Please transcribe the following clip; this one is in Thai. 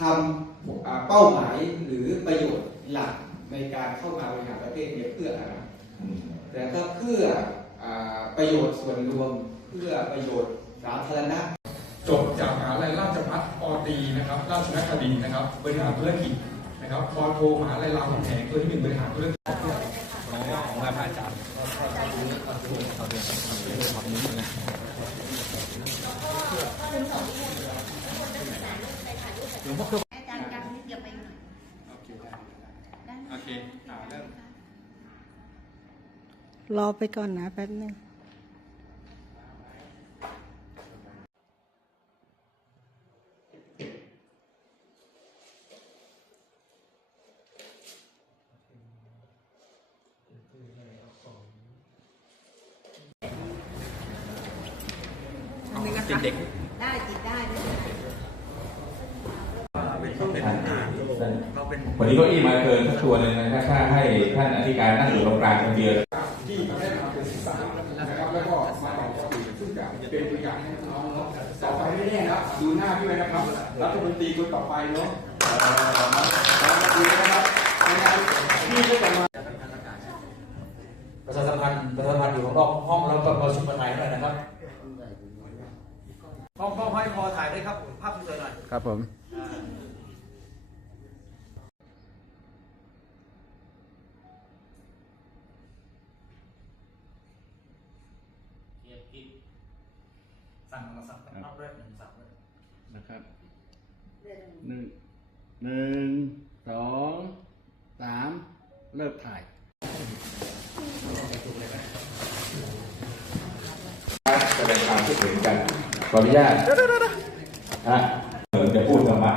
ทำเป้าหมายหรือประโยชน์หลักในการเข้ามาบริหารประเทศเนี่ยเพื่ออะไรแต่ก็เพื่ออประโยชน์ส่วนรวม เพื่อประโยชน์สาธารณะจบจากมหาลัยราชภัฏปอตีนะครับ ราชนครินทร์นะครับ บริหารธุรกิจนะครับปอโทมหาลัยรามคำแหงตัวที่หนึ่งบริหารธุรกิจอาจารย์ จำนิดเดียวไปหน่อยโอเคได้ด้านโอเคอ่าเริ่มรอไปก่อนนะแป๊บนึงเด็ก ได้จิตได้ ด้วยวันนี้เก้าอี้มาเกินสักตัวหนึ่งนะครับถ้าให้ท่านอธิการนั่งอยู่ตรงกลางคนเดียวที่ได้ทำเป็นศึกษานะครับแล้วก็มาต่อยอดซึ่งจะเป็นตัวอย่างให้น้องๆเนาะต่อไปไม่แน่นะดูหน้าพี่ไว้นะครับรัฐมนตรีคนต่อไปเนาะเอ่อรัฐมนตรีนะครับในงานที่ก็จะมาประชาสัมพันธ์ประชาสัมพันธ์อยู่ข้างนอกห้องแล้วก็ประชุมกันใหม่หน่อยนะครับห้องห้องให้พอถ่ายด้วยครับภาพสวยๆหน่อยครับผม เกียรติ สั่งมาสั่งกับรับด้วยหนึ่งสั่งด้วยนะครับหนึ่งหนึ่งสองสามเริ่มถ่ายแสดงความคิดเห็นกันขออนุญาตฮะเออจะพูดธรรมะ